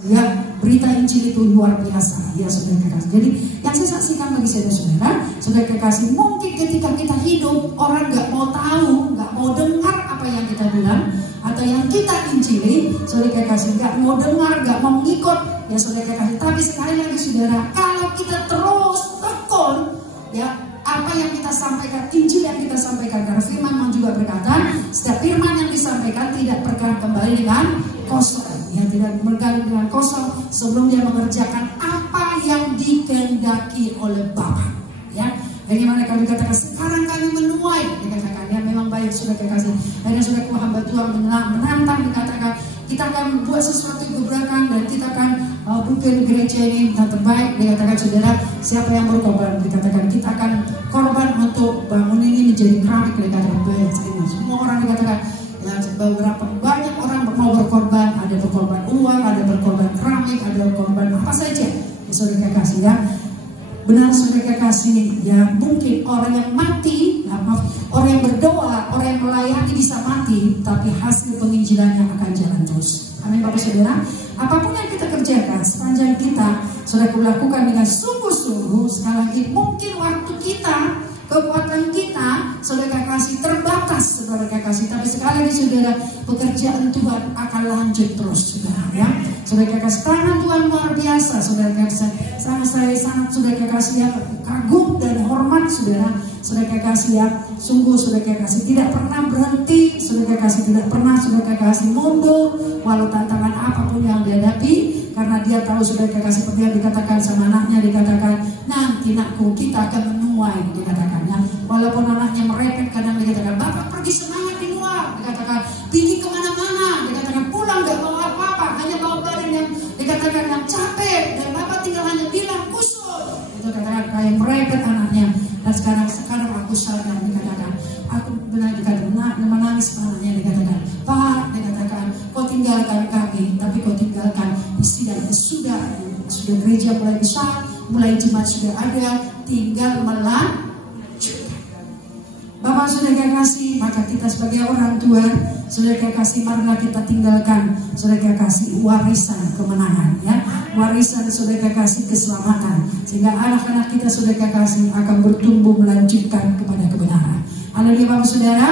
Ya, berita Injil itu luar biasa, ya saudara kekasih. Jadi yang saya saksikan bagi saudara kekasih, mungkin ketika kita hidup orang nggak mau tahu, nggak mau dengar apa yang kita bilang atau yang kita injili, saudara kekasih, nggak mau dengar, nggak mau mengikut, ya saudara kekasih. Tapi sekali lagi saudara, kalau kita terus tekun, ya apa yang kita sampaikan, Injil yang kita sampaikan, karena firman juga berkata, setiap firman yang disampaikan tidak pernah kembali dengan kosong, ya tidak kembali dengan kosong sebelum dia mengerjakan apa yang dikehendaki oleh Bapa. Ya, bagaimana kami katakan sekarang kami menuai, dikatakan ya memang baik sudah kekasih. Akhirnya sudah hamba Tuhan menantang, dikatakan kita akan buat sesuatu gebrakan dan kita akan bikin gereja ini yang terbaik. Dikatakan saudara, siapa yang berkorban, dikatakan kita akan korban untuk bangun ini menjadi keramik. Dikatakan banyak semua orang, dikatakan ya beberapa banyak orang mau berkorban, ada berkorban uang, ada berkorban keramik, ada berkorban apa saja. Ya, saudara kekasih ya, benar saudara kekasih ya, mungkin orang yang mati, ya, maaf, orang yang berdoa, orang yang melayani bisa mati, tapi hasil penginjilannya akan jalan terus. Amin Bapak Saudara. Apapun yang kita kerjakan, sepanjang kita sudah lakukan dengan sungguh-sungguh, sekali lagi mungkin waktu kita, kekuatan kita, saudara kekasih terbatas, saudara kekasih. Tapi sekali lagi saudara, pekerjaan Tuhan akan lanjut terus, saudara. Ya, saudara kekasih, tangan Tuhan luar biasa, saudara kekasih. Saya sangat saudara kekasih yang kagum dan hormat, saudara. Saudara kekasih yang sungguh saudara kekasih tidak pernah berhenti, saudara kekasih tidak pernah saudara kekasih mundur, walau tantangan apapun yang dihadapi, karena dia tahu saudara kekasih seperti yang dikatakan sama anaknya, dikatakan nanti nakku kita akan menuai, dikatakannya. Walaupun anaknya merepet, kadang dikatakan Bapak pergi semangat di luar, dikatakan pergi kemana-mana, dikatakan pulang gak bawa apa-apa, hanya bawa badan yang dikatakan yang capek, dan Bapak tinggal hanya bilang kusut, itu katakan kayak merepet anaknya. Dan sekarang aku sadar, dikatakan aku benar dikatakan menangis anaknya, dikatakan Pak, dikatakan kau tinggalkan kami, tapi kau tinggalkan istilahnya sudah gereja mulai besar, mulai jemaat sudah ada, tinggal melanjutkan. Bapak saudara kasih, maka kita sebagai orang tua, saudara kasih, marilah kita tinggalkan saudara kasih warisan kemenangan, ya, warisan saudara kasih keselamatan, sehingga anak-anak kita saudara kasih akan bertumbuh melanjutkan kepada kebenaran. Haleluya Bapak Saudara.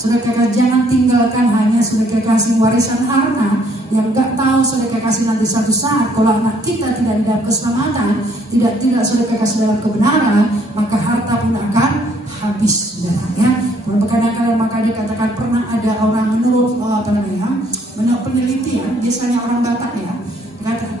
Saudara kasih, jangan tinggalkan hanya saudara kasih warisan harta yang nggak tahu saudara kasih nanti satu saat kalau anak kita tidak dalam keselamatan, tidak saudara kasih dalam kebenaran, maka harta pun akan habis, saudara. Ya, kadang-kadang maka dikatakan pernah ada orang menurut menurut penelitian, biasanya orang Batak ya,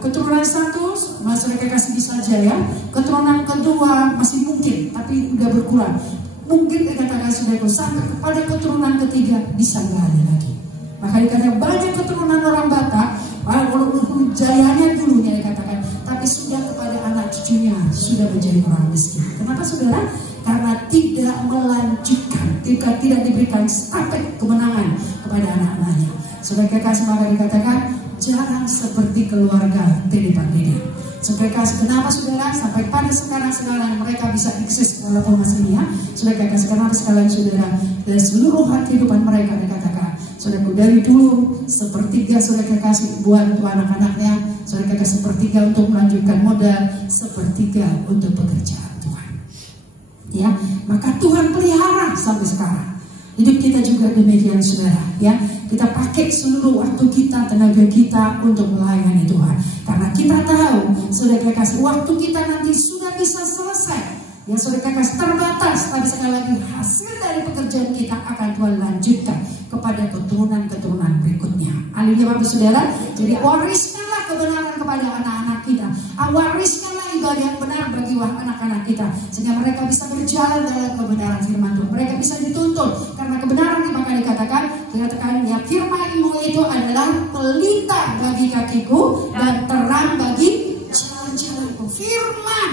keturunan satu saudara kasih bisa jaya, keturunan kedua masih mungkin, tapi udah berkurang. Mungkin dikatakan saudara sampai kepada keturunan ketiga bisa nggak ada lagi. Maka dikatakan banyak keturunan orang Batak, walaupun jayanya dulunya dikatakan, tapi sudah kepada anak cucunya sudah menjadi orang miskin. Kenapa saudara? Karena tidak melanjutkan, tidak diberikan stafet kemenangan kepada anak-anaknya. Saudara kekasih, maka dikatakan jarang seperti keluarga Telipan ini. Saudara kasih, kenapa saudara sampai pada sekarang mereka bisa eksis walaupun masih ini ya. Saudara kasih, kenapa sekalian saudara dari seluruh kehidupan mereka dikatakan, saudara dari dulu sepertiga saudara kasih buat untuk anak-anaknya, saudara kasih sepertiga untuk melanjutkan modal, sepertiga untuk pekerjaan Tuhan. Ya, maka Tuhan pelihara sampai sekarang. Hidup kita juga demikian saudara, ya. Kita pakai seluruh waktu kita, tenaga kita untuk melayani Tuhan. Karena kita tahu, saudara kasih, waktu kita nanti sudah bisa selesai. Ya saudara kasih terbatas, tapi sekali lagi hasil dari pekerjaan kita akan Tuhan lanjutkan kepada keturunan-keturunan berikutnya. Haleluya Bapak Saudara. Jadi wariskanlah kebenaran kepada anak-anak kita. Wariskanlah ibadah yang benar bagi anak-anak kita, sehingga mereka bisa berjalan dalam kebenaran firman Tuhan. Mereka bisa dituntun karena kebenaran maka dikatakan ya firman-Mu itu adalah pelita bagi kakiku dan terang bagi jalan-jalanku. Firman,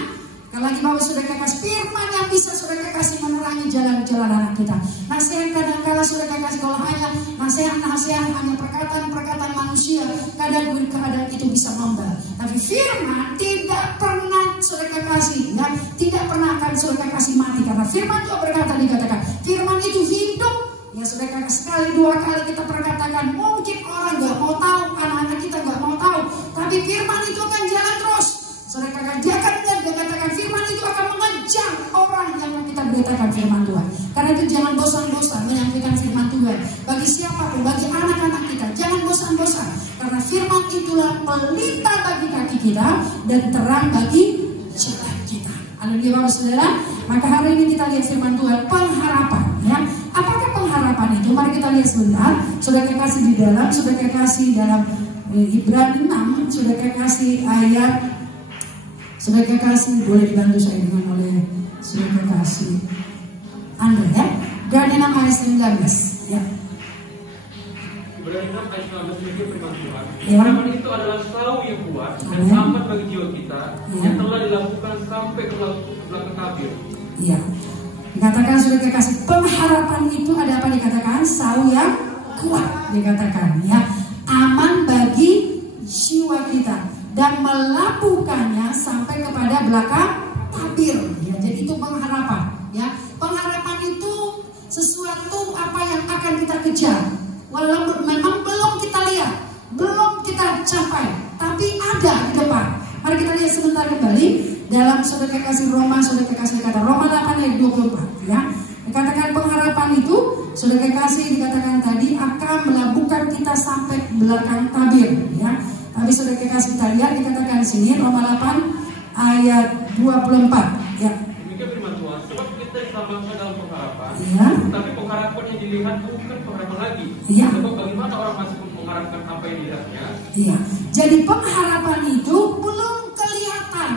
kalau lagi Bapak saudara kasih, firman yang bisa saudara kasih menerangi jalan-jalan anak kita. Nasihat kadang-kala saudara kasih, kalau hanya nasihat hanya perkataan manusia, kadang keadaan itu bisa membal. Tapi firman tidak pernah saudara kasih, ya, tidak pernah akan saudara kasih mati, karena firman itu berkata, dikatakan firman itu hidup. Ya saudara, sekali dua kali kita perkatakan, mungkin orang nggak mau tahu, anak-anak kita nggak mau tahu, tapi firman dia akan ingat, dia katakan firman itu akan mengejar orang yang kita beritakan firman Tuhan. Karena itu jangan bosan-bosan menyampaikan firman Tuhan. Bagi siapapun, bagi anak-anak kita, jangan bosan-bosan. Karena firman itulah pelita bagi kaki kita dan terang bagi jalan kita. Haleluya Bapak Saudara. Maka hari ini kita lihat firman Tuhan, pengharapan. Ya, apakah pengharapan itu? Mari kita lihat sebentar. Sudah kekasih di dalam, sudah kekasih dalam Ibrani 6, sudah kekasih ayat, sudah kekasih boleh dibantu saya dengan oleh sudah kekasih Anda ya. Ibrani 6 ayat 19 ya. Ibrani 6 ayat 19 ini firman Tuhan. Ya. Firman itu adalah sawu yang kuat dan selamat bagi jiwa kita yang telah dilakukan sampai ke belakang tabir. Iya. Dikatakan sudah kekasih, pengharapan itu ada apa dikatakan? Sawu yang kuat dikatakan ya. Aman bagi jiwa kita dan melabuhkannya sampai kepada belakang tabir ya. Jadi itu pengharapan ya. Pengharapan itu sesuatu apa yang akan kita kejar. Walaupun memang belum kita lihat, belum kita capai, tapi ada di depan. Mari kita lihat sebentar kembali dalam sudah kekasih Roma, sudah kekasih kata Roma 8 ayat 24 ya. Dikatakan pengharapan itu sudah kekasih dikatakan tadi akan melabuhkan kita sampai belakang tabir ya. Tapi sudah kekasih kita lihat dikatakan sini Roma 8 ayat 24 ya. Demikian firman Tuhan, sebab kita diselamatkan dalam pengharapan Ya. tapi pengharapan yang dilihat bukan pengharapan lagi Ya. Sebab bagaimana orang masih mengharapkan apa yang dilihatnya. Iya. Jadi pengharapan itu belum kelihatan,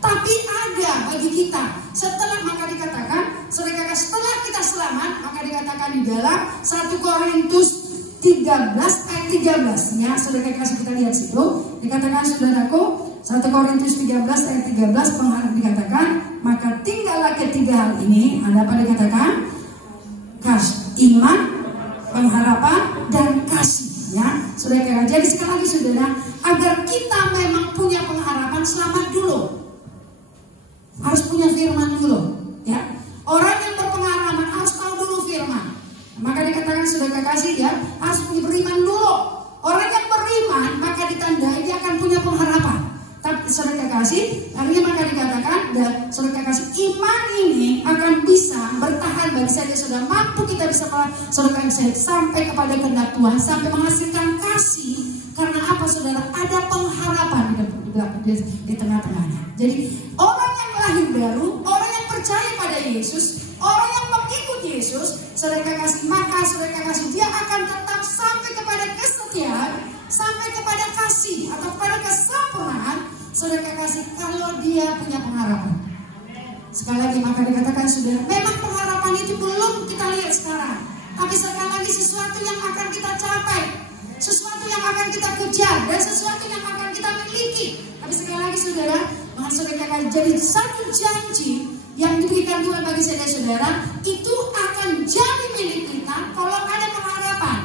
tapi ada bagi kita. Setelah maka dikatakan, setelah kita selamat, maka dikatakan di dalam 1 Korintus 13 ayat 13 ya. Sudah kasih kita lihat situ. Dikatakan saudaraku 1 Korintus 13 ayat 13 pengharapan dikatakan, maka tinggallah ketiga hal ini. Ada apa dikatakan? Iman, pengharapan dan kasih ya. Saudara, jadi sekali lagi saudara, agar kita memang punya pengharapan, selamat dulu. Harus punya firman dulu ya. Orang yang berpengalaman harus tahu dulu firman. Maka dikatakan saudara kasih ya, harus punya beriman dulu. Orang yang beriman maka ditandai dia akan punya pengharapan. Tapi saudara kasih, artinya maka dikatakan dan saudara kasih iman ini akan bisa bertahan bagi saya sudah mampu kita bisa saudara kasih sampai kepada kehendak Tuhan, sampai menghasilkan kasih. Karena apa saudara? Ada pengharapan di tengah-tengahnya. Jadi orang yang lahir baru, orang yang percaya pada Yesus, orang yang mengikuti Yesus, saudara kasih, maka saudara kasih dia akan tetap sampai kepada kesetiaan, sampai kepada kasih atau kepada kesempurnaan. Saudara kasih kalau dia punya pengharapan. Sekali lagi maka dikatakan saudara, memang pengharapan itu belum kita lihat sekarang, tapi sekali lagi sesuatu yang akan kita capai, sesuatu yang akan kita kejar dan sesuatu yang akan kita miliki. Tapi sekali lagi saudara, saudara jadi satu janji yang diberikan Tuhan bagi saudara-saudara itu akan jadi milik kita kalau ada pengharapan.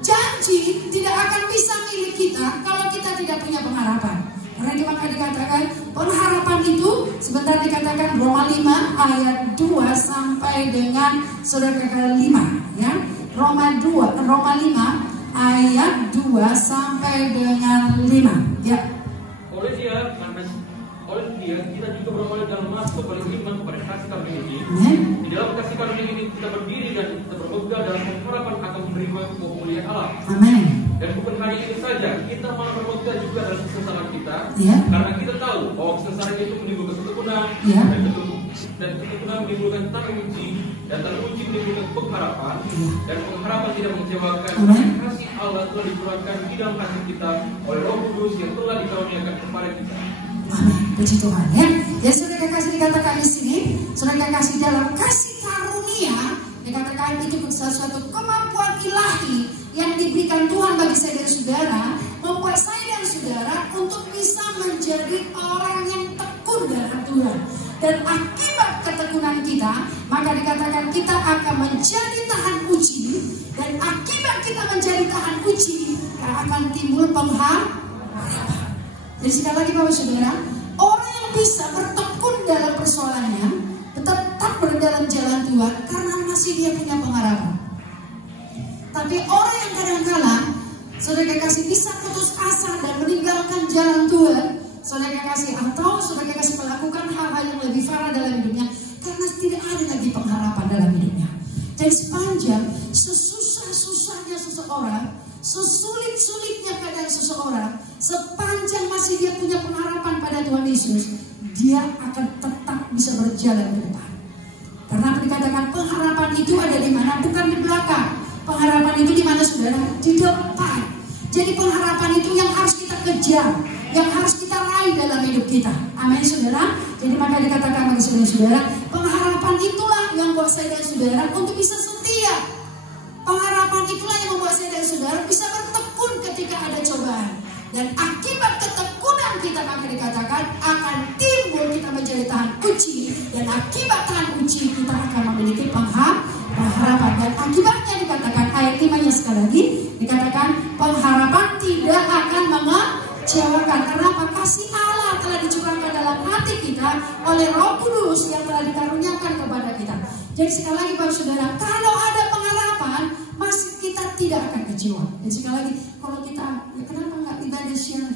Janji tidak akan bisa milik kita kalau kita tidak punya pengharapan. Karena itu maka dikatakan pengharapan itu sebentar dikatakan Roma 5 ayat 2 sampai dengan saudara 5 ya. Roma 5 ayat 2 sampai dengan 5 ya. Oleh dia kita juga beroleh dalam masuk oleh iman kepada kasih karunia ini. Di dalam kasih karunia ini kita berdiri dan kita berpegang dalam pengharapan akan menerima kemuliaan Allah. Amin. Dan bukan hanya itu saja, kita malah berpegang juga dalam kesesaran kita. Ya. Karena kita tahu bahwa kesesaran itu menimbulkan ketekunan Ya. dan ketekunan menimbulkan teruji dan teruji menimbulkan pengharapan dan pengharapan tidak mengecewakan. Amin. Kasih Allah telah dicurahkan di dalam hati kita oleh Roh Kudus yang telah dikaruniakan kepada kita. Amin. Puji Tuhan ya. Ya sudah kasih dikatakan di sini, sudah kasih dalam kasih karunia dikatakan itu sesuatu kemampuan ilahi yang diberikan Tuhan bagi saudara-saudara, membuat saya dan saudara untuk bisa menjadi orang yang tekun dalam Tuhan. Dan akibat ketekunan kita, maka dikatakan kita akan menjadi tahan uji. Dan akibat kita menjadi tahan uji, akan timbul pengharapan. Jadi sekali lagi Bapak Saudara, orang yang bisa bertekun dalam persoalannya, tetap berdalam jalan Tuhan karena masih dia punya pengharapan. Tapi orang yang kadang-kala saudara kasih bisa putus asa dan meninggalkan jalan Tuhan, saudara kekasih, atau saudara kekasih melakukan hal-hal yang lebih parah dalam hidupnya karena tidak ada lagi pengharapan dalam hidupnya. Dan sepanjang sesusah-susahnya seseorang, sesulit-sulitnya keadaan seseorang, sepanjang masih dia punya pengharapan pada Tuhan Yesus, dia akan tetap bisa berjalan ke depan. Karena dikatakan pengharapan itu ada di mana? Bukan di belakang. Pengharapan itu di mana, saudara? Di depan. Jadi pengharapan itu yang harus kita kejar, yang harus kita raih dalam hidup kita. Amin, saudara. Jadi maka dikatakan bagi saudara-saudara, pengharapan itulah yang membuat saya dan saudara untuk bisa setia. Pengharapan itulah yang membuat saya dan saudara bisa bertekun ketika ada cobaan. Dan akibat ketekunan kita, maka dikatakan akan timbul kita menjadi tahan uji. Dan akibat tahan uji kita akan memiliki pengharapan. Dan akibatnya dikatakan ayat 5-nya sekali lagi, dikatakan pengharapan tidak akan mengecewakan. Karena apa? Kasih Allah telah dicurahkan dalam hati kita oleh Roh Kudus yang telah dikaruniakan kepada kita. Jadi sekali lagi Bapak Saudara, kalau ada pengharapan, masih kita tidak akan kecewa. Dan sekali lagi, kalau kita, ya kenapa nggak ibadah siang?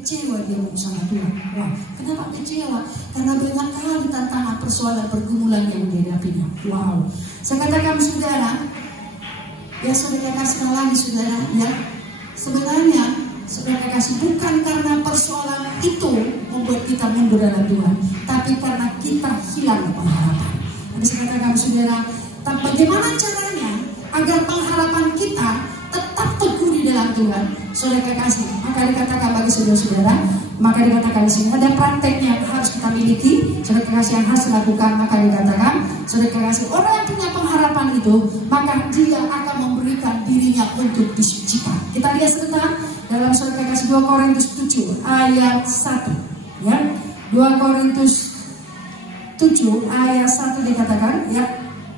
Kecewa dia mau sama Tuhan. Wah, kenapa kecewa? Karena banyak kali tantangan, persoalan, pergumulan yang dihadapinya. Wow. Saya katakan saudara, ya saudara kasih lagi saudara, ya sebenarnya saudara kasih bukan karena persoalan itu membuat kita mundur dalam Tuhan, tapi karena kita hilang pengharapan. Jadi saya katakan saudara, bagaimana caranya agar pengharapan kita tetap teguh di dalam Tuhan, saudara kekasih? Maka dikatakan bagi saudara-saudara, maka dikatakan di sini ada prakteknya yang harus kita miliki, saudara kekasih, yang harus dilakukan. Maka dikatakan, saudara kekasih, orang yang punya pengharapan itu, maka dia akan memberikan dirinya untuk disucikan. Kita lihat sebentar dalam saudara kekasih 2 Korintus 7 ayat 1, ya. 2 Korintus 7 ayat 1 dikatakan, ya.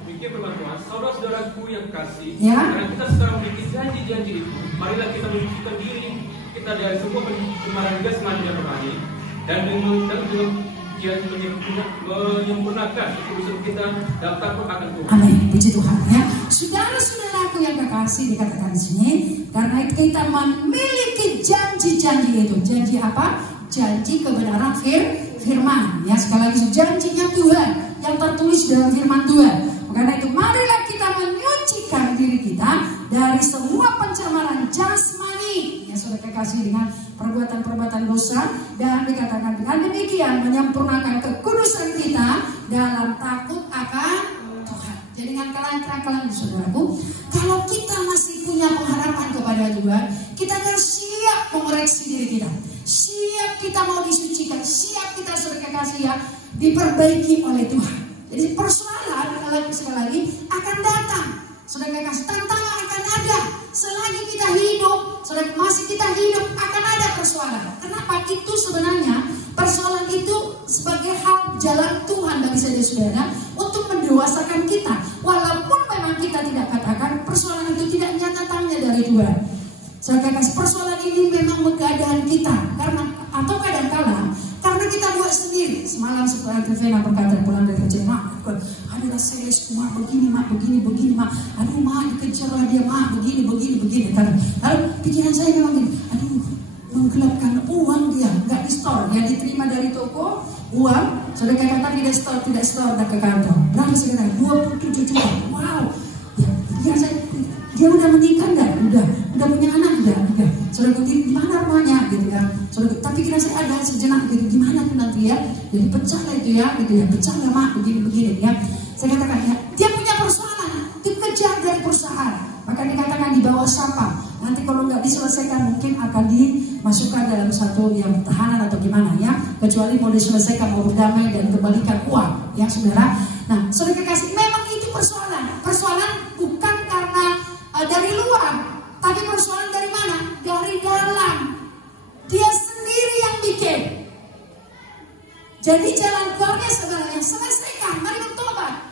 Demikian firman Tuhan, saudara-saudaraku yang kasih, ya. karena kita sekarang memiliki janji-janji itu, marilah kita menyucikan diri kita dari semua pencemaran gas yang rohani dan menyempurnakan kekudusan kita dalam takut akan Tuhan. Amin, puji Tuhan, ya. Saudara-saudaraku yang kekasih, dikatakan di sini, karena itu kita memiliki janji-janji itu. Janji apa? Janji kebenaran firman, ya. Sekali lagi, janjinya Tuhan yang tertulis dalam firman Tuhan. Karena itu marilah kita menyucikan diri kita dari semua pencemaran jasmani, ya saudara kekasih, dengan perbuatan-perbuatan dosa, dan dikatakan dengan demikian menyempurnakan kekudusan kita dalam takut akan Tuhan. Jadi dengan kalian saudaraku, kalau kita masih punya pengharapan kepada Tuhan, kita akan siap mengoreksi diri kita, siap kita mau disucikan, siap kita saudara kekasih ya diperbaiki oleh Tuhan. Jadi persoalan sekali lagi akan datang, saudara kekasih, tantangan akan ada. Selagi kita hidup, saudara, masih kita hidup, akan ada persoalan. Kenapa? Itu sebenarnya persoalan itu sebagai hal jalan Tuhan bagi saudara untuk mendewasakan kita. Walaupun memang kita tidak katakan persoalan itu tidak nyata datangnya dari Tuhan. Saudara kekasih, persoalan ini memang keadaan kita, karena atau kadang-kala karena kita buat sendiri. Semalam seperti Vena berkata pulang dari kerja, mak, aduh sales, mak begini, mak begini, mak, aduh mak dikejarlah dia, mak begini. Lalu pikiran saya memang gini, aduh menggelapkan uang dia, nggak di store, dia diterima dari toko uang, saudara katakan tidak store dan ke kantor. Berapa sekarang? 27 juta. Wow, ya saya. Dia udah menikah enggak? Udah punya anak enggak? Saudara, gimana rumahnya gitu ya? Saudara, tapi kira saya ada sejenak gitu, gimana tuh nanti ya? Jadi pecah lah itu ya, gitu ya, pecah lah mak, begini ya. Saya katakan ya, dia punya persoalan, dikejar dari perusahaan, maka dikatakan di bawah sampah. Nanti kalau nggak diselesaikan mungkin akan dimasukkan dalam satu yang tahanan atau gimana ya, kecuali mau diselesaikan, mau berdamai dan kembalikan uang, ya saudara. Nah, saudara kekasih, memang itu persoalan bukan karena dari luar, tapi persoalan dari mana? Dari dalam. Dia sendiri yang bikin. Jadi jalan keluarnya sebenarnya selesaikan, mari bertobat.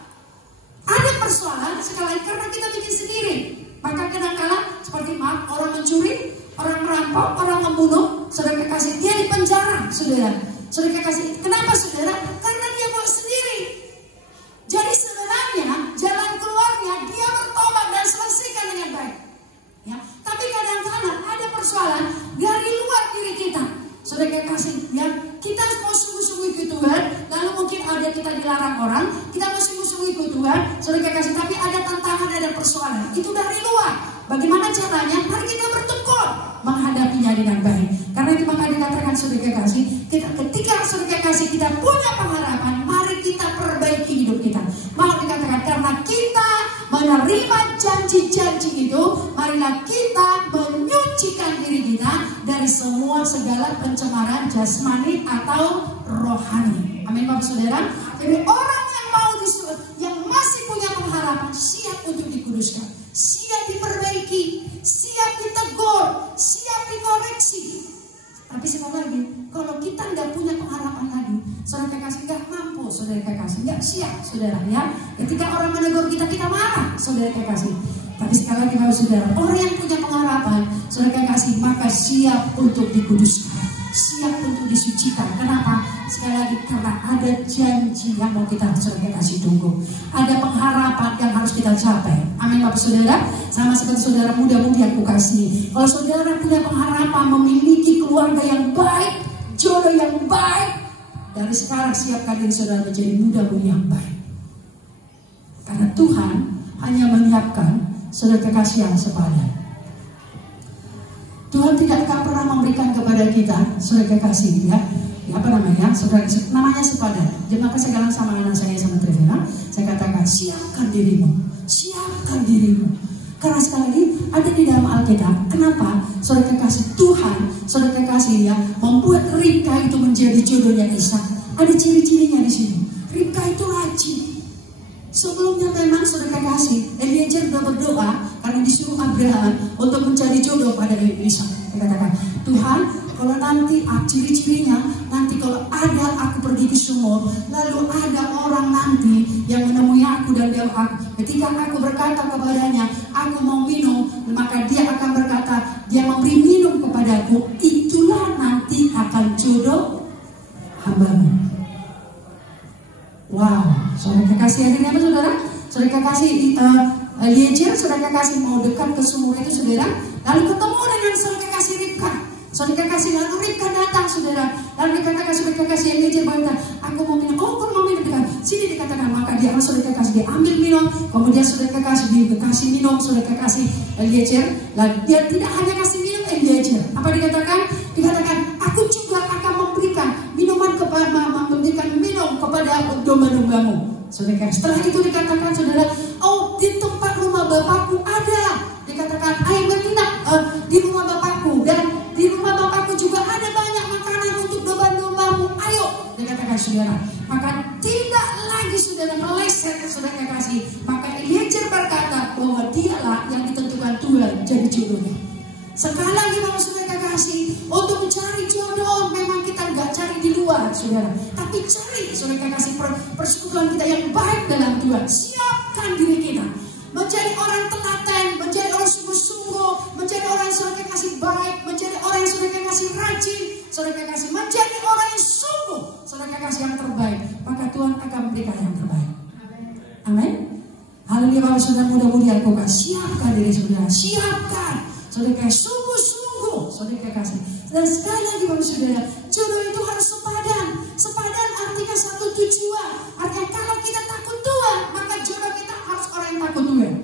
Ada persoalan sekali karena kita bikin sendiri. Maka kadang-kala seperti orang mencuri, orang merampok, orang membunuh, saudara kekasih, dia di penjara, saudara. Saudara kekasih, kenapa saudara? Karena dia buat sendiri. Jadi sebenarnya jalan keluarnya dia bertobat dan selesaikan dengan baik. Ya, tapi kadang-kadang ada persoalan dari luar diri kita. Saudara kekasih, ya kita mau sungguh-sungguh ikut Tuhan. Lalu mungkin ada kita dilarang orang, kita mau sungguh-sungguh ikut Tuhan, saudara kekasih. Tapi ada tantangan, ada persoalan. Itu dari luar. Bagaimana caranya? Mari kita bertekun menghadapinya dengan baik. Karena itu maka dikatakan saudara kekasih, ketika saudara kekasih kita punya pengharapan, mari kita perbaiki hidup kita. Mau dikatakan karena kita menerima janji-janji itu, marilah kita menyucikan diri kita dari semua segala pencemaran jasmani atau rohani. Amin Bapak Saudara. Jadi orang yang mau yang masih punya pengharapan siap untuk dikuduskan, siap diperbaiki, siap ditegur, siap dikoreksi. Tapi sekali lagi, kalau kita nggak punya pengharapan lagi, saudara kekasih nggak mampu, saudara kekasih nggak siap, saudara ya. Ketika orang menegur kita, kita marah, saudara kekasih. Tapi sekali lagi kalau saudara, orang yang punya pengharapan, saudara kekasih, maka siap untuk dikuduskan, siap untuk disucikan. Kenapa? Sekali lagi karena ada janji yang mau kita saudara kekasih tunggu, ada pengharapan yang harus kita capai. Amin Bapak Saudara. Sama seperti saudara muda-mudi yang kukasihi, kalau saudara punya pengharapan memiliki keluarga yang baik, jodoh yang baik, dari sekarang siapkan diri saudara menjadi muda-mudi yang baik. Karena Tuhan hanya menyiapkan saudara kekasih yang sepadan. Tuhan tidak akan pernah memberikan kepada kita saudara kekasih ya, saudara namanya sepadan. Jadi maka saya bilang sama anak saya, sama Trevina, saya katakan siapkan dirimu, siapkan dirimu. Karena sekali lagi ada di dalam Alkitab. Kenapa saudara kekasih Tuhan, saudara kekasih ya, membuat Ribka itu menjadi jodohnya Ishak? Ada ciri-cirinya di sini. Ribka itu rajin. Sebelumnya memang saudara kekasih, Eliezer berdoa karena disuruh Abraham untuk mencari jodoh pada Ishak. Dia katakan, Tuhan, kalau nanti ciri-cirinya, nanti kalau ada aku pergi ke sumur, lalu ada orang nanti yang menemui aku dan dia ketika aku berkata kepadanya, aku mau minum, maka dia akan berkata, dia memberi minum kepadaku, itulah nanti akan jodoh hambamu. Wow, saudara kekasih akhirnya apa saudara? Saudara kekasih Eliezer, saudara kekasih mau dekat ke sumur itu saudara, lalu ketemu dengan saudara kekasih Ribka. Saudara kekasih lalu Ribka datang saudara, lalu dikatakan saudara kekasih Eliezer berkata, aku mau minum, oh aku mau minum, sini dikatakan, maka dia saudara kekasih dia ambil minum, kemudian saudara kekasih dikasih minum saudara kekasih Eliezer, lalu dia tidak hanya kasih minum Eliezer, apa dikatakan? Dikatakan, aku juga akan memberikan minuman memberikan minum kepada domba-dombamu. Saudara, setelah itu dikatakan saudara, oh di tempat rumah bapakku ada, dikatakan air menginap di rumah bapakku, dan di rumah bapakku juga ada banyak makanan untuk domba-dombamu. Ayo, dikatakan saudara. Maka tidak lagi saudara meleset saudara kekasih. Maka Eliezer berkata bahwa dialah yang ditentukan Tuhan jadi jodohnya. Sekali lagi bapak saudara kekasih, untuk mencari jodoh memang kita nggak cari di luar saudara, tapi cari saudara kekasih persekutuan kita yang baik dalam Tuhan. Siapkan diri kita menjadi orang telaten, menjadi orang sungguh-sungguh, menjadi orang yang saudara kekasih baik, menjadi orang yang saudara kekasih rajin, saudara kekasih menjadi orang yang sungguh, saudara kekasih yang terbaik. Maka Tuhan akan memberikan yang terbaik. Amin. Haleluya bapak saudara muda-mudi yang kukasih, siapkan diri saudara, siapkan. Saudara kekasih sungguh-sungguh, saudara kekasih. Dan sekali lagi bapak saudara, jodoh itu harus sepadan. Sepadan artinya satu tujuan. Artinya kalau kita takut Tuhan, maka jodoh kita harus orang yang takut Tuhan.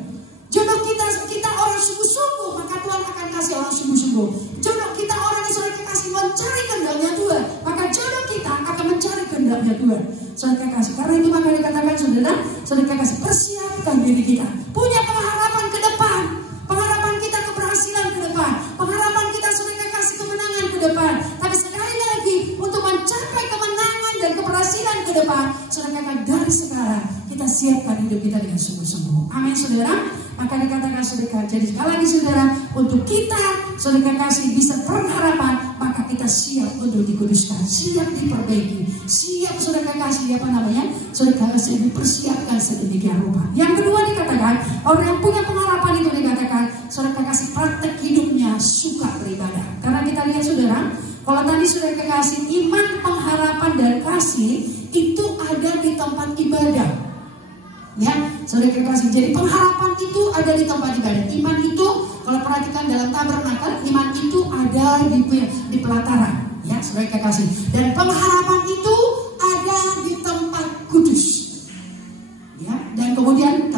Jodoh kita orang sungguh-sungguh, maka Tuhan akan kasih orang sungguh-sungguh. Jodoh kita orang yang saudara kekasih mencari kehendaknya Tuhan, maka jodoh kita akan mencari kehendaknya Tuhan. Saudara kekasih, karena itu maka dikatakan saudara kekasih, persiapkan diri kita. Punya pengharapan ke depan. Pengharapan kita keberhasilan ke depan. Pengharapan kita saudara kekasih kemenangan ke depan. Tapi sekali lagi, untuk mencapai kemenangan dan keberhasilan ke depan, saudara kekasih, dari sekarang kita siapkan hidup kita dengan sungguh-sungguh. Amin saudara. Maka dikatakan saudara, jadi sekali lagi saudara, untuk kita saudara kekasih bisa pengharapan, maka kita siap untuk dikuduskan, siap diperbaiki, siap saudara kekasih saudara kekasih dipersiapkan sedemikian rupa. Yang kedua dikatakan, orang yang punya pengharapan itu dikatakan saudara kekasih praktek hidupnya suka beribadah. Karena kita lihat saudara, kalau tadi saudara kekasih iman, pengharapan dan kasih itu ada di tempat ibadah. Ya, saudara kekasih. Jadi pengharapan itu ada di tempat ibadah. Iman itu kalau perhatikan dalam tabernakel, iman itu ada di pelataran. Ya, ya saudara kekasih. Dan pengharapan itu ada di tempat kudus, ya. Dan kemudian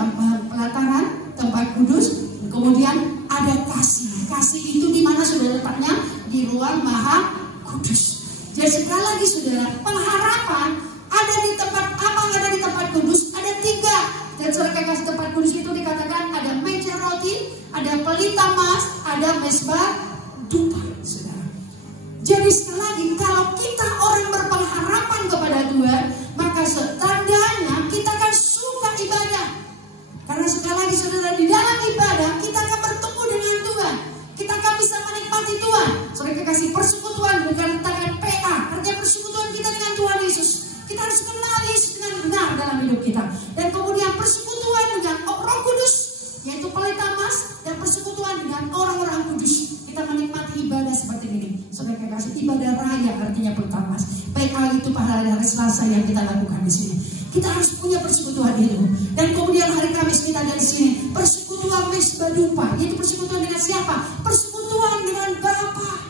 pelataran tempat kudus, kemudian ada kasih. Kasih itu di mana saudara letaknya? Di ruang maha kudus. Jadi sekali lagi saudara, pengharapan ada di tempat apa? Ada di tempat kudus. Ada 3. Dan saudara kekasih, tempat kudus itu dikatakan ada meja roti, ada pelita emas, ada mezbah dupa, saudara. Jadi sekali lagi, kalau kita orang berpengharapan kepada Tuhan, maka setandanya kita akan suka ibadah. Karena sekali lagi saudara, di dalam ibadah kita akan bertemu dengan Tuhan. Kita akan bisa menikmati Tuhan. Saudara kekasih, persekutuan dikatakan PA, artinya persekutuan kita dengan Tuhan Yesus. Kita harus kenal Yesus dengan benar dalam hidup kita. Dan kemudian persekutuan dengan Roh Kudus, yaitu pelita emas, dan persekutuan dengan orang-orang kudus. Kita menikmati ibadah seperti ini. Saudara kekasih, ibadah raya artinya pelita emas. PA itu pada hari Selasa yang kita lakukan di sini. Kita harus punya persekutuan itu. Dan kemudian hari Kamis kita dari sini persekutuan mezbah dupa, yaitu persekutuan dengan siapa? Persekutuan dengan Bapa.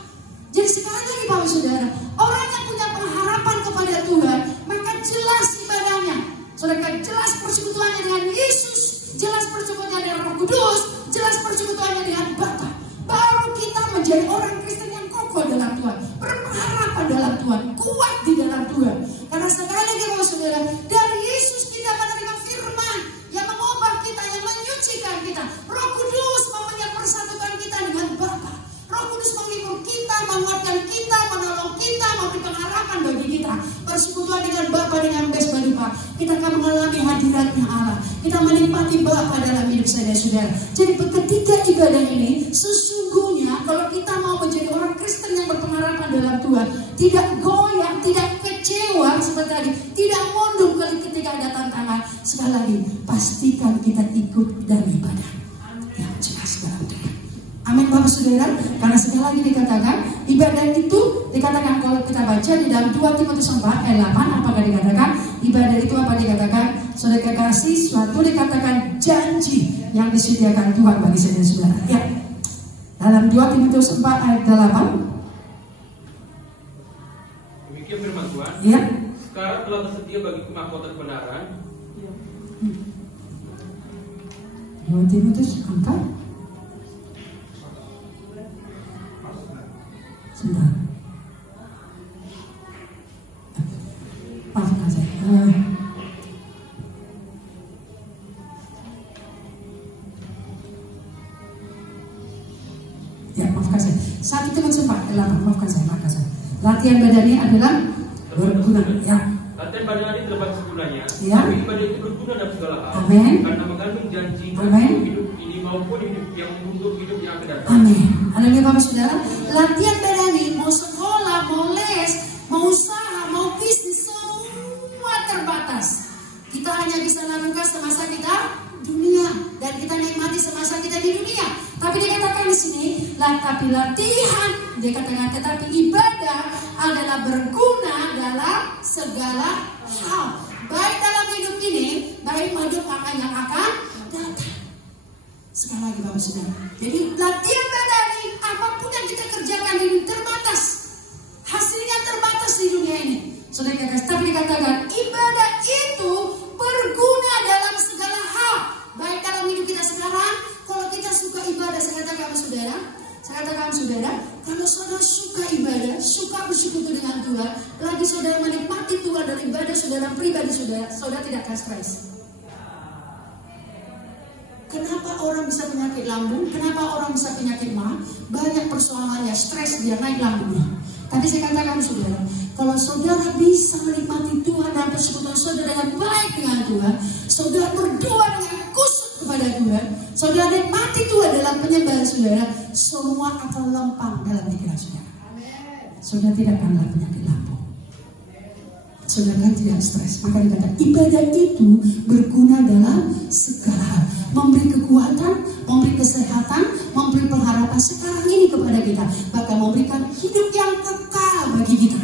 Jadi sekali lagi Bapak Saudara, orang yang punya pengharapan kepada Tuhan, maka jelas ibadahnya. Saudara, jelas persekutuannya dengan Yesus, jelas persekutuannya dengan Roh Kudus, jelas persekutuannya dengan Bapa. Baru kita menjadi orang Kristen yang kokoh dalam Tuhan, berpengharapan dalam Tuhan, kuat di dalam Tuhan. Karena sekali lagi Bapak Saudara, dari Yesus kita menerima firman yang mengubah kita, yang menyucikan kita. Roh Kudus mempersatukan kita dengan Bapa. Roh Kudus menghibur kita, menguatkan kita, menolong kita, memberi pengharapan bagi kita. Persekutuan dengan Bapa, dengan mezbah dupa, kita akan mengalami hadiratnya Allah. Kita menikmati Bapa dalam hidup saudara-saudara. Jadi ketika ibadah ini, sesungguhnya kalau kita mau menjadi orang Kristen yang berpengharapan dalam Tuhan, tidak goyang, tidak kecewa seperti tadi, tidak mundur ketika ada tantangan. Sekali lagi, pastikan kita ikut dalam ibadah yang jelas dalam Tuhan. Amin Bapak Saudara. Karena sekali lagi dikatakan ibadah itu dikatakan, kalau kita baca di dalam 2 Timotius 4 ayat 8, apakah dikatakan ibadah itu apa dikatakan? Saudara kekasih, suatu dikatakan janji yang disediakan Tuhan bagi saudara-saudara. Ya. Dalam 2 Timotius 4 ayat 8. Demikian firman Tuhan. Ya. Sekarang telah bersedia bagi mahkota kebenaran. 2 Timotius 4 sebentar. Maafkan saya. Ya, maafkan saya. 1 Timotius 4:8. Maafkan saya. Latihan badani adalah berguna. Ya. Latihan badani terdapat segunanya. Ya. Tapi ibadah itu berguna dalam segala hal. Amin. Karena mengandung janji hidup ini maupun hidup yang untuk hidup yang akan datang. Amin. Haleluya Bapak Saudara. Latihan badani, mau sekolah, mau les, mau usaha, mau bisnis, semua terbatas. Kita hanya bisa lakukan semasa kita dunia, dan kita nikmati semasa kita di dunia. Tapi dikatakan di sini, tapi latihan, dikatakan tetapi ibadah adalah berguna dalam segala hal, baik dalam hidup ini, baik hidup yang akan datang. Sekali lagi Bapak Saudara. Jadi latihan badani, apapun yang kita kerjakan ini terbatas, hasilnya terbatas di dunia ini. Saudara kekasih, tapi dikatakan ibadah itu berguna dalam segala hal, baik dalam hidup kita sekarang. Kalau kita suka ibadah, saya katakan saudara, kalau saudara suka ibadah, suka bersekutu dengan Tuhan, lagi saudara menikmati Tuhan dan ibadah saudara pribadi saudara tidak akan stres. Kenapa orang bisa penyakit lambung? Kenapa orang bisa penyakit mah? Banyak persoalannya, stres, dia naik lambungnya. Tapi saya katakan saudara, kalau saudara bisa menikmati Tuhan dan persekutuan saudara dengan baik dengan Tuhan, saudara berdoa dengan khusyuk kepada Tuhan, saudara nikmati Tuhan dalam penyembahan saudara, semua akan lempang dalam pikiran saudara. Saudara tidak akan ada penyakit lambung. Saudara kan tidak stres. Maka dikatakan ibadah itu berguna dalam segala hal, memberi kekuatan, memberi kesehatan, memberi pengharapan sekarang ini kepada kita, bahkan memberikan hidup yang kekal bagi kita.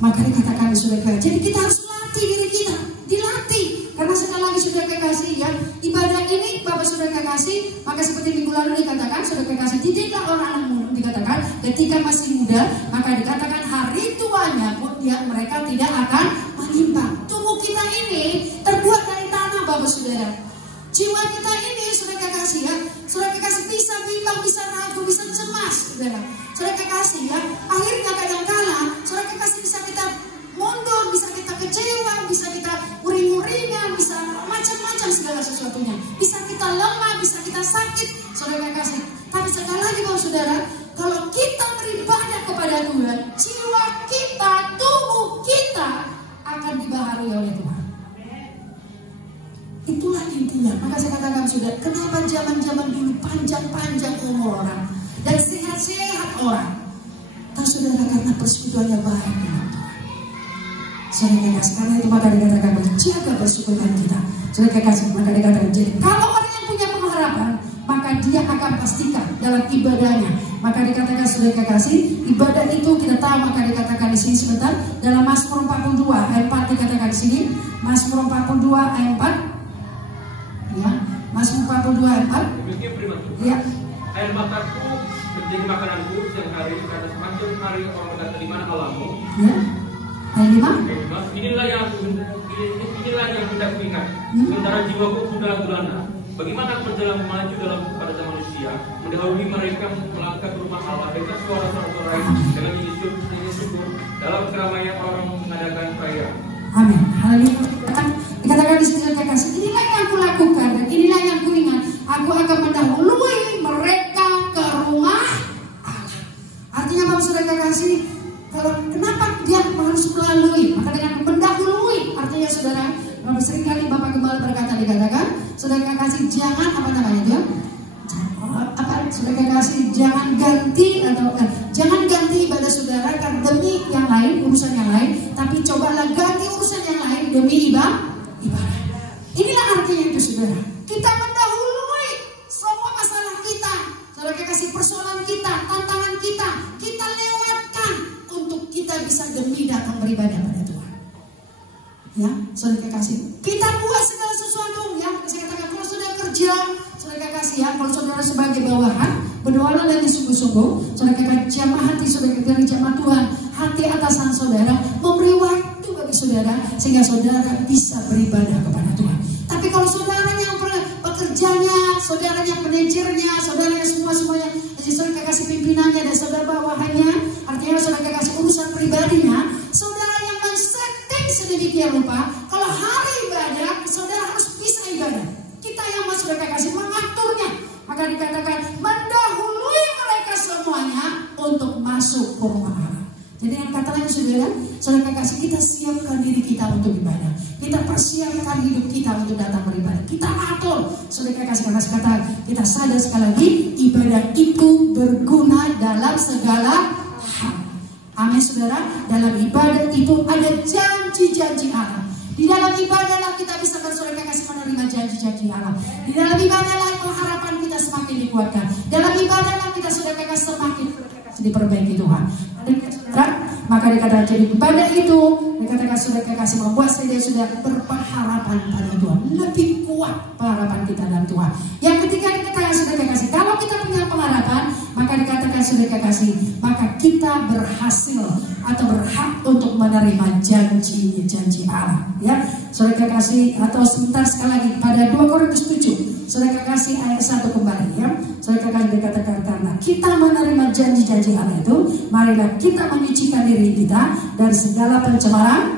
Maka dikatakan saudara, jadi kita harus latih diri kita, dilatih. Karena sekali lagi saudara kekasih ya, ibadah ini Bapak saudara kekasih, maka seperti minggu lalu dikatakan saudara kekasih, didiklah orang-anakmu dikatakan ketika masih muda, maka dikatakan hari tuanya pun mereka tidak akan menyimpang. Tubuh kita ini terbuat dari tanah, Bapak Saudara. Jiwa kita ini, saudara kekasih ya, saudara kekasih bisa bimbang, bisa ragu, bisa cemas, saudara. Saudara kekasih ya, akhirnya kadang-kala saudara kekasih bisa kita mundur, bisa kita kecewa, bisa kita uring-uringan, bisa macam-macam segala sesuatunya. Bisa kita lemah, bisa kita sakit, saudara kekasih. Tapi sekali lagi Bapak Saudara, kalau kita beribadah kepada Tuhan, jiwa kita, tubuh kita akan dibaharui oleh Tuhan. Itulah intinya. Maka saya katakan sudah, kenapa zaman-zaman dulu panjang-panjang umur orang dan sehat-sehat orang? Tahu saudara, karena persekutuannya baik dengan Tuhan. Saudara kekasih, karena itu maka dikatakan jaga persekutuan kita. Saudara kekasih, maka dikatakan jadi kalau orang yang punya pengharapan, maka dia akan pastikan dalam ibadahnya. Maka dikatakan saudara kekasih, ibadah itu kita tahu, maka dikatakan di sini sebentar dalam Mazmur 42 ayat 4 dikatakan di sini, Mazmur 42 ayat 4. Ya, Mazmur 42 ayat 4. Demikian firman Tuhan. Ya. Air mataku menjadi makananku siang hari, karena sepanjang hari orang berkata di mana Allahmu. Ya. Ayat 5. Inilah yang hendak kuingat. Sementara jiwaku sudah gulana. Bagaimana aku berjalan maju dalam pada manusia, mendahului mereka melangkah ke rumah Allah dengan suara sorai dengan nyanyi syukur dalam keramaian orang mengadakan perayaan. Amin. Haleluya. Dikatakan di sini kekasih, inilah yang aku lakukan dan inilah yang aku ingat. Aku akan mendahului mereka ke rumah Allah. Artinya Bapak Saudara kekasih, kalau kenapa dia harus melalui? Maka dengan mendahului, artinya saudara, seringkali Bapak Gembala berkata dikatakan, saudara kekasih jangan saudara kekasih jangan ganti jangan ganti ibadah saudara kan demi yang lain, urusan yang lain, tapi cobalah ganti urusan yang lain demi ibadah. Inilah artinya itu saudara. Kita mendahului semua masalah kita, saudara kekasih, persoalan kita, tantangan kita lewatkan untuk kita bisa demi datang beribadah pada Tuhan. Ya, saudara kekasih, kita buat segala sesuatu ya. Saya katakan kalau saudara kerja, saudara kekasih ya, kalau saudara sebagai bawahan, berdoalah dengan sungguh-sungguh, saudara kekasih, jamah hati saudara dari jamaah Tuhan, hati atasan saudara, memberi waktu bagi saudara sehingga saudara bisa beribadah kepada Tuhan. Tapi kalau saudaranya pekerjanya, saudaranya manajernya, saudaranya semuanya, saudara kekasih pimpinannya dan saudara bawahannya, artinya saudara kekasih urusan pribadinya, saudara yang men-setting sedemikian rupa, kalau hari ibadah, saudara harus bisa ibadah. Kita yang saudara kekasih mengaturnya, maka dikatakan mendahului mereka semuanya untuk masuk ke rumah Allah. Jadi yang kata lain saudara kekasih, kita siapkan diri kita untuk ibadah. Kita persiapkan hidup kita untuk datang beribadah. Kita atur, saudara kekasih, karena kata kita sadar sekali lagi, ibadah itu berguna dalam segala hal. Amin saudara. Dalam ibadah itu ada janji-janji Allah. Di dalam ibadahlah kita bisa saudara kekasih menerima janji-janji Allah. Di dalam ibadahlah pengharapan kita semakin dikuatkan. Dalam ibadahlah kita saudara kekasih semakin diperbaiki Tuhan. Maka dikatakan jadi ibadah itu dikatakan saudara kekasih membuat saya sudah berpengharapan pada Tuhan, lebih kuat pengharapan kita dalam Tuhan. Yang ketiga dikatakan saudara kekasih, kalau kita punya pengharapan, maka dikatakan saudara kekasih, maka kita berhasil atau berhak untuk menerima janji-janji Allah. Ya, saudara kekasih, atau sebentar sekali lagi pada 2 Korintus 7, saudara kekasih ayat 1 kembali ya. Saudara kekasih dikatakan karena kita menerima janji-janji Allah itu, marilah kita menyucikan diri kita dari segala pencemaran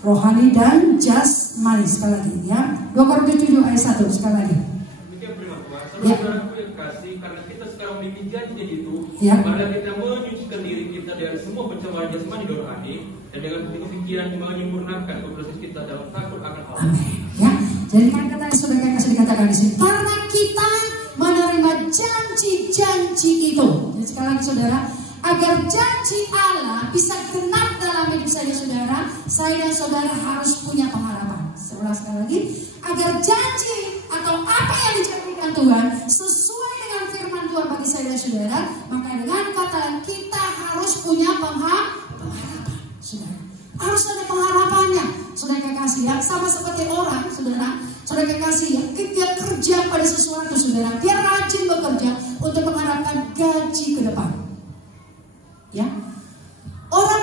rohani dan jasmani. Sekali lagi ya, 2 Korintus 7 ayat 1 sekali lagi. Demikian firman Tuhan. Saudara-saudaraku yang kasih, karena kita sekarang memiliki janji itu, ya, marilah kita menyucikan diri kita dari semua pencemaran jasmani dan rohani, dan dengan pikiran menyempurnakan proses kita dalam takut akan Allah. Amin. Ya, jadi kan kata saudara kekasih dikatakan di sini, karena kita menerima janji-janji itu. Jadi sekali lagi saudara, agar janji Allah bisa genap dalam hidup saya dan saudara harus punya pengharapan. Sekali lagi, agar janji atau apa yang dijanjikan Tuhan sesuai dengan firman Tuhan bagi saya dan saudara, maka dengan kata kita harus punya pengharapan. Saudara, harus ada pengharapannya. Saudara kekasih ya, sama seperti orang, saudara kekasih ya, dia kerja pada sesuatu saudara, dia rajin bekerja untuk mengharapkan gaji ke depan.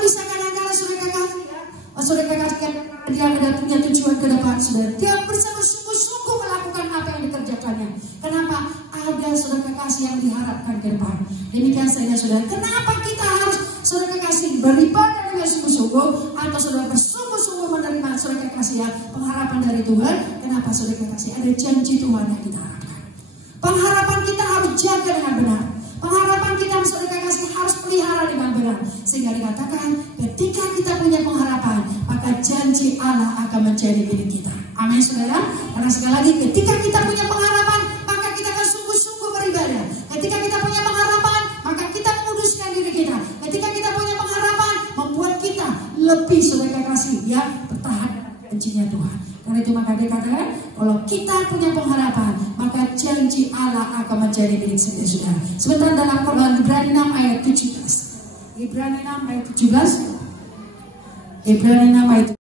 bisa kadang-kadang saudara kasih ya. Saudara kasih dia ada punya tujuan ke depan saudara. Dia bisa bersungguh-sungguh melakukan apa yang dikerjakannya. Kenapa? Ada saudara kasih yang diharapkan ke depan. Demikian saja saudara. Kenapa kita harus saudara kasih beribadah dengan sungguh-sungguh atau saudara bersungguh-sungguh menerima saudara kasih ya pengharapan dari Tuhan? Kenapa saudara kasih? Ada janji Tuhan yang kita harapkan. Pengharapan kita harus jaga dengan benar. Pengharapan kita saudara kasih harus pelihara dengan benar. Sehingga dikatakan ketika kita punya pengharapan, maka janji Allah akan menjadi milik kita. Amin saudara. Karena sekali lagi ketika kita punya pengharapan, maka kita akan sungguh-sungguh beribadah. Ketika kita punya pengharapan, maka kita menguduskan diri kita. Ketika kita punya pengharapan, membuat kita lebih saudara kasih ya bertahan janjinya Tuhan. Karena itu maka dia katakan kalau kita punya pengharapan, maka janji Allah akan menjadi milik saudara. Sebentar dalam Quran Ibrani 6 ayat 17. Ibrani 6 ayat 17. Ibrani 6 ayat